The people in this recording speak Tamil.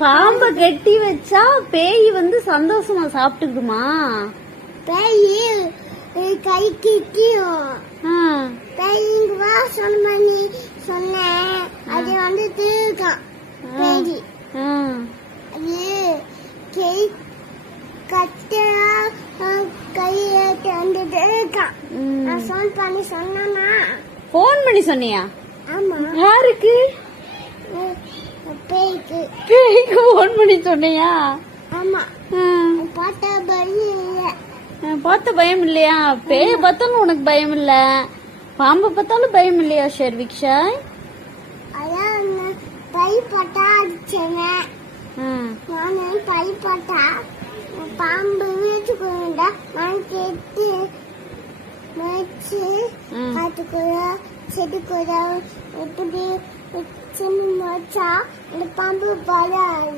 பாம்ப கட்டி வச்சா பேய் வந்து சந்தோஷமா சாப்பிட்டுக்குமா? பேய் கை கிட்டியும் பேய்ங்க வாசல் பண்ணி சொன்னேன். அது வந்து திருக்கான் பேய். அது கை கட்டா கையை தந்துட்டு இருக்கான். நான் ஃபோன் பண்ணி சொன்னா. போன் பண்ணி சொன்னியா? ஆமா. யாருக்கு? பேய்க்கு. பேய்க்கு போன் பண்ணி சொன்னியா? ஆமா. பார்த்தா பயம் இல்ல. பார்த்த பயம் இல்லையா? பேய பார்த்தாலும் உனக்கு பயம் இல்ல, பாம்பை பார்த்தாலும் பயம் இல்லையா ஷர்விக்ஷா? அதான் பை பட்டா அடிச்சேங்க. நானு பை பட்டா பாம்பு வீட்டுக்குள்ள நான் கேட்டு வச்சு காட்டுக்குள்ள செடிக்குள்ள இப்படி வச்சா அந்த பாம்பு படாது.